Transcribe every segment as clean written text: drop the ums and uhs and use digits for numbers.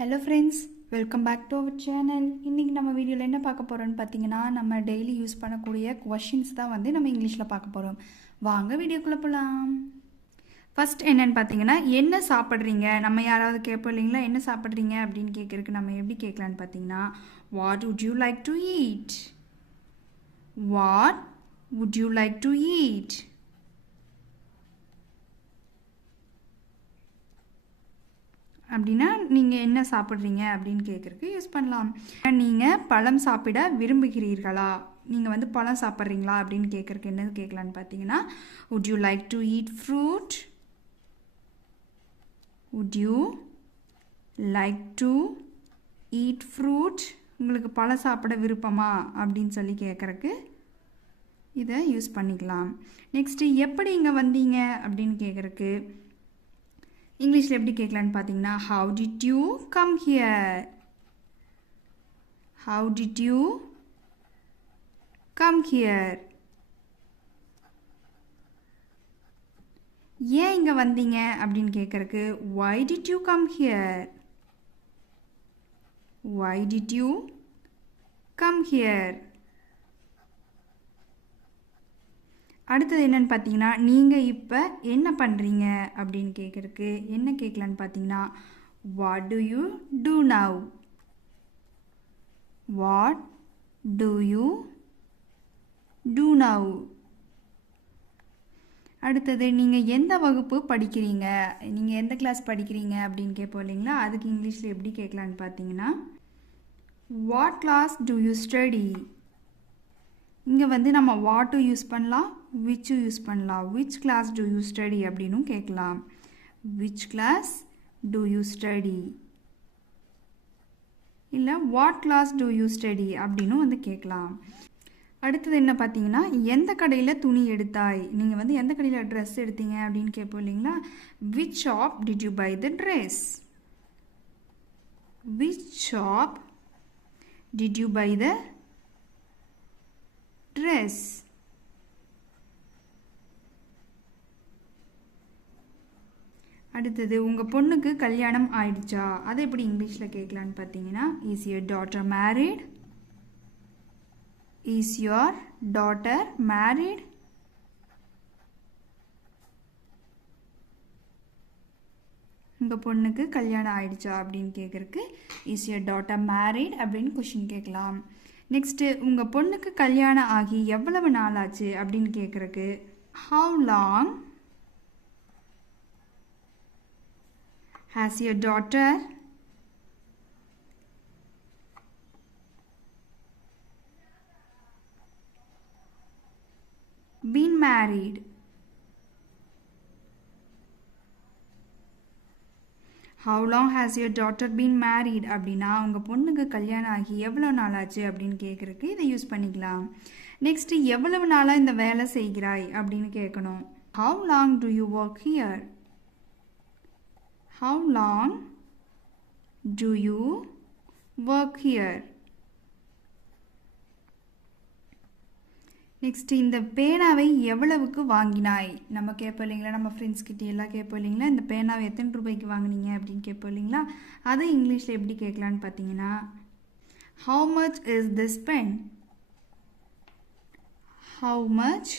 Hello friends, welcome back to our channel. இன்றைக்கி நம்ம வீடியோவில் என்ன பார்க்க போகிறோன்னு பார்த்தீங்கன்னா, நம்ம டெய்லி யூஸ் பண்ணக்கூடிய கொஷின்ஸ் தான் வந்து நம்ம இங்கிலீஷில் பார்க்க போகிறோம். வாங்க வீடியோக்குள்ளே போகலாம். ஃபஸ்ட் என்னென்னு பார்த்தீங்கன்னா, என்ன சாப்பிட்றீங்க? நம்ம யாராவது கேட்போம் இல்லைங்களா, என்ன சாப்பிட்றீங்க அப்படின்னு கேட்குறதுக்கு நம்ம எப்படி கேட்கலான்னு பார்த்தீங்கன்னா, what would you like to eat? What would you like to eat? அப்படின்னா நீங்கள் என்ன சாப்பிட்றீங்க அப்படின்னு கேட்குறதுக்கு யூஸ் பண்ணலாம். நீங்கள் பழம் சாப்பிட விரும்புகிறீர்களா? நீங்கள் வந்து பழம் சாப்பிட்றீங்களா அப்படின்னு கேட்குறதுக்கு என்னது கேட்கலான்னு பார்த்தீங்கன்னா, would you like to eat fruit? would you like to eat fruit? உங்களுக்கு பழம் சாப்பிட விருப்பமா அப்படின்னு சொல்லி கேட்குறக்கு இதை யூஸ் பண்ணிக்கலாம். நெக்ஸ்ட்டு எப்படி இங்கே வந்தீங்க அப்படின்னு கேட்குறக்கு இங்கிலீஷில் எப்படி கேட்கலான்னு பார்த்தீங்கன்னா, how did you come here? how did you come here? ஏன் இங்கே வந்தீங்க அப்படின்னு கேட்குறக்கு why did you come here? why did you come here? அடுத்தது என்னென்னு பார்த்தீங்கன்னா, நீங்கள் இப்போ என்ன பண்ணுறீங்க அப்படின்னு கேட்குறக்கு என்ன கேட்கலான்னு பார்த்தீங்கன்னா, what do you do now? What do you do now? அடுத்தது நீங்கள் எந்த வகுப்பு படிக்கிறீங்க? நீங்கள் எந்த கிளாஸ் படிக்கிறீங்க அப்படின்னு கேட்போம் இல்லைங்களா, அதுக்கு இங்கிலீஷில் எப்படி கேட்கலான்னு பார்த்தீங்கன்னா, what class do you study? இங்கே வந்து நம்ம வாட்டு யூஸ் பண்ணலாம், விச்சு யூஸ் பண்ணலாம். Which class do you study அப்படின்னும் கேட்கலாம். Which class do you study இல்லை what class do you study அப்படின்னும் வந்து கேட்கலாம். அடுத்தது என்ன பார்த்தீங்கன்னா, எந்த கடையில் துணி எடுத்தாய்? நீங்கள் வந்து எந்த கடையில் ட்ரெஸ் எடுத்தீங்க அப்படின்னு கேட்போம் இல்லைங்களா, which shop did you by the dress? விச் ஷாப் டிட் யூ பை த dress? அடுத்தது உங்கள் பொண்ணுக்கு கல்யாணம் ஆயிடுச்சா? அதை எப்படி இங்கிலீஷில் கேட்கலான்னு பார்த்தீங்கன்னா, is your daughter married? Is your daughter married? உங்கள் பொண்ணுக்கு கல்யாணம் ஆயிடுச்சா அப்படின்னு கேட்குறக்கு இஸ் your daughter married அப்படின்னு கொஷின் கேட்கலாம். நெக்ஸ்ட்டு உங்கள் பொண்ணுக்கு கல்யாணம் ஆகி எவ்வளவு நாள் ஆச்சு அப்படின்னு கேட்குறக்கு how long has your daughter been married? how long has your daughter been married அப்படின்னா உங்கள் பொண்ணுக்கு கல்யாணம் ஆகி எவ்வளோ நாள் ஆச்சு அப்படின்னு கேட்குறக்கு இதை யூஸ் பண்ணிக்கலாம். நெக்ஸ்ட்டு எவ்வளவு நாளாக இந்த வேலை செய்கிறாய் அப்படின்னு கேட்கணும். how long do you work here? how long do you work here? Next இந்த பேனாவை எவ்வளவுக்கு வாங்கினாய்? நம்ம கேட்போம் இல்லைங்களா, நம்ம ஃப்ரெண்ட்ஸ் கிட்டே எல்லாம் கேட்போம் இல்லைங்களா, இந்த பேனாவை எத்தனை ரூபாய்க்கு வாங்கினீங்க அப்படின்னு கேட்போம் இல்லைங்களா, அதை இங்கிலீஷில் எப்படி கேட்கலான்னு பார்த்தீங்கன்னா, how much is this pen? how much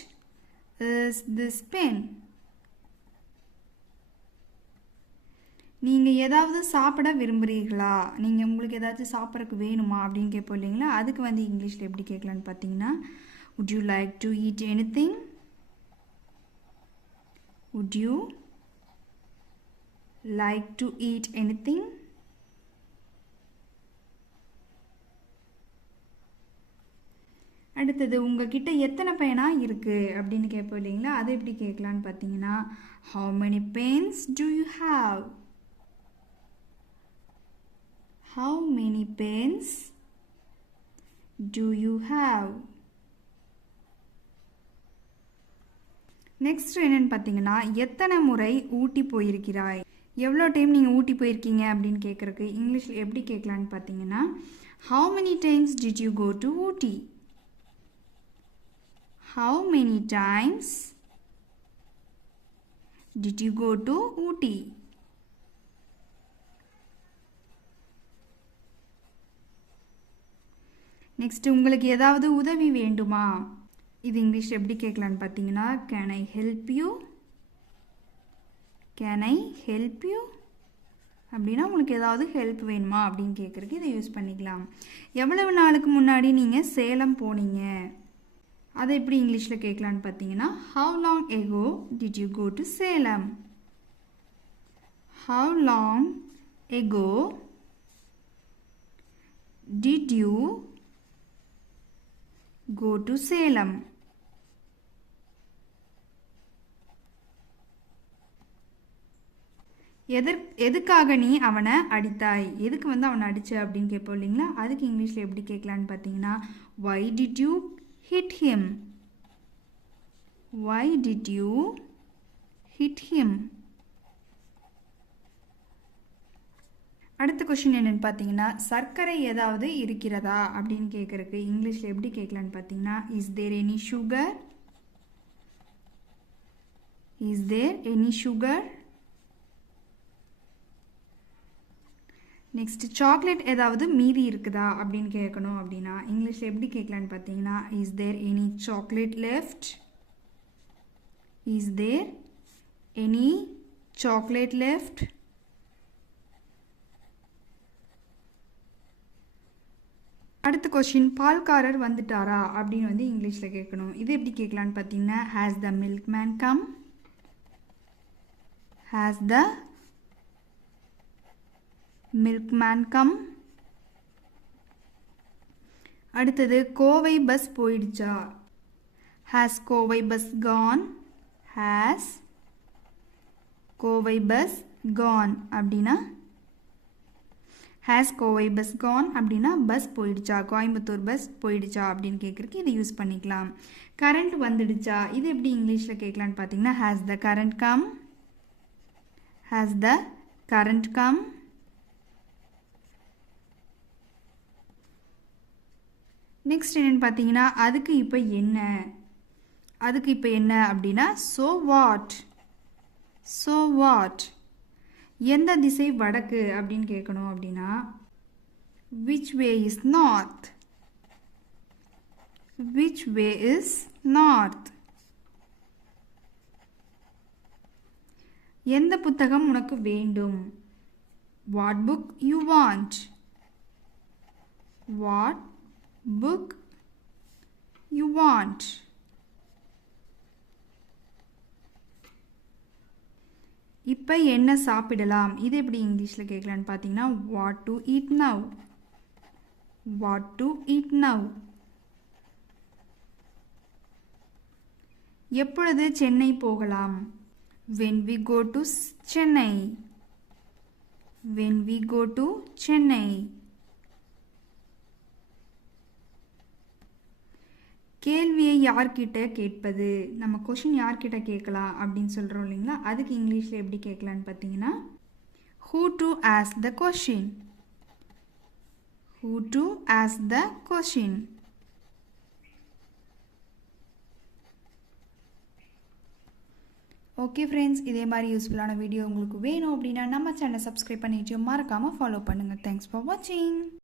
is this pen? நீங்கள் ஏதாவது சாப்பிட விரும்புகிறீர்களா? நீங்கள் உங்களுக்கு ஏதாச்சும் சாப்பிட்றதுக்கு வேணுமா அப்படின்னு கேட்போம் இல்லைங்களா, அதுக்கு வந்து இங்கிலீஷில் எப்படி கேட்கலான்னு பார்த்தீங்கன்னா, would you like to eat anything? would you like to eat anything? அடுத்தது உங்ககிட்ட எத்தனை பேனா இருக்கு அப்படின்னு கேட்போம் இல்லைங்களா, அதை எப்படி கேட்கலான்னு பார்த்தீங்கன்னா, how many pens do you have? how many pens do you have? Next என்னென்னு பார்த்தீங்கன்னா, எத்தனை முறை ஊட்டி போயிருக்கிறாய்? எவ்வளோ டைம் நீங்கள் ஊட்டி போயிருக்கீங்க அப்படின்னு கேட்குறக்கு இங்கிலீஷில் எப்படி கேட்கலான்னு பார்த்தீங்கன்னா, how many times did you go to Ooty? how many times did you go to Ooty? Next உங்களுக்கு ஏதாவது உதவி வேண்டுமா? இது இங்கிலீஷில் எப்படி கேட்கலான்னு பார்த்தீங்கன்னா can I help you, can I help you அப்படின்னா உங்களுக்கு ஏதாவது ஹெல்ப் வேணுமா அப்படின்னு கேட்குறதுக்கு இதை யூஸ் பண்ணிக்கலாம். எவ்வளவு நாளுக்கு முன்னாடி நீங்கள் சேலம் போனீங்க, அதை எப்படி இங்கிலீஷில் கேட்கலான்னு பார்த்தீங்கன்னா how long ago did you go to Salem, how long ago did you go to Salem. எதுக்காக நீ அவனை அடித்தாய், எதுக்கு அவனை அடிச்ச அப்படின்னு கேட்போம் இல்லைங்களா, அதுக்கு இங்கிலீஷில் எப்படி கேட்கலான்னு பார்த்தீங்கன்னா why did you hit him, why did you hit him. அடுத்த கொஷின் என்னன்னு பார்த்தீங்கன்னா சர்க்கரை ஏதாவது இருக்கிறதா அப்படின்னு கேட்குறதுக்கு இங்கிலீஷில் எப்படி கேட்கலான்னு பார்த்தீங்கன்னா is there any sugar, is there any sugar. Next chocolate ஏதாவது மீதி இருக்குதா அப்படின்னு கேட்கணும் அப்படின்னா இங்கிலீஷில் எப்படி கேட்கலான்னு பார்த்தீங்கன்னா is there any chocolate left, is there any chocolate left. அடுத்த கொஸ்டின் பால்காரர் வந்துட்டாரா அப்படின்னு இங்கிலீஷில் கேட்கணும். இது எப்படி கேட்கலான்னு பார்த்தீங்கன்னா has the milk man come, has the milkman come. அடுத்தது கோவை பஸ் போயிடுச்சா, has Kovai bus gone, has Kovai bus gone அப்படின்னா ஹேஸ் கோவை பஸ் கான் அப்படின்னா பஸ் போயிடுச்சா, கோயம்புத்தூர் பஸ் போயிடுச்சா அப்படின்னு கேட்குறதுக்கு இதை யூஸ் பண்ணிக்கலாம். கரண்ட் வந்துடுச்சா, இது எப்படி இங்கிலீஷில் கேட்கலான்னு பார்த்தீங்கன்னா has the current come, has the current come. Next என்னென்னு பார்த்தீங்கன்னா அதுக்கு இப்போ என்ன, அதுக்கு இப்போ என்ன அப்படின்னா ஸோ வாட், ஸோ வாட். எந்த திசை வடக்கு அப்படின்னு கேட்கணும் அப்படின்னா which way is north, which way is north. எந்த புத்தகம் உனக்கு வேண்டும், what book you want, what book you want. இப்போ என்ன சாப்பிடலாம், இது எப்படி இங்கிலீஷில் கேட்கலான்னு பார்த்தீங்கன்னா what to eat now, what to eat now. எப்பொழுது சென்னை போகலாம், when we go to Chennai, when we go to Chennai. கேள்வியை யார்கிட்ட கேட்பது, நம்ம கொஷின் யார்கிட்ட கேட்கலாம் அப்படின்னு சொல்கிறோம் இல்லைங்களா, அதுக்கு இங்கிலீஷில் எப்படி கேட்கலான்னு பார்த்தீங்கன்னா who to ask the question, who to ask the question. Okay friends, இதே மாதிரி யூஸ்ஃபுல்லான வீடியோ உங்களுக்கு வேணும் அப்படின்னா நம்ம சேனலை சப்ஸ்கிரைப் பண்ணிட்டு மறக்காமல் ஃபாலோ பண்ணுங்கள். தேங்க்ஸ் ஃபார் வாட்சிங்.